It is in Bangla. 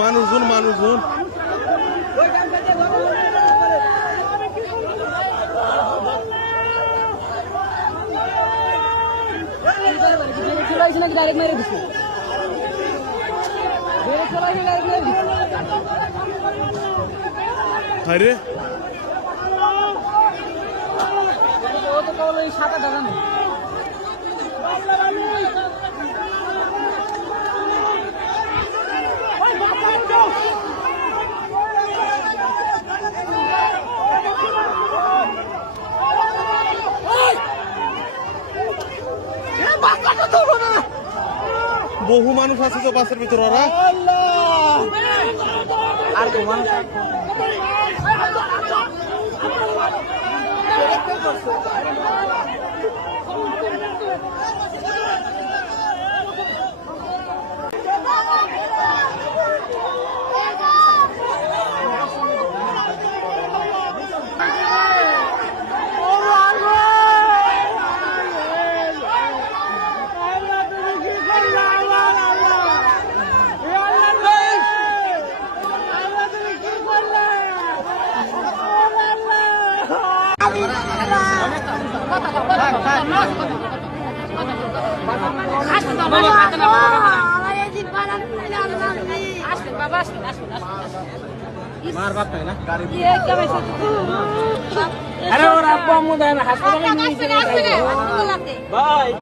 মানুষজন মানুষজন আরে বহু মানুষ আছে তো বাসের ভিতরে ওরা আর মার বাপ তাই না গাড়ি আরে ওর আব্বা আমু দেন হাসপাতালে নিয়ে যেতে ভাই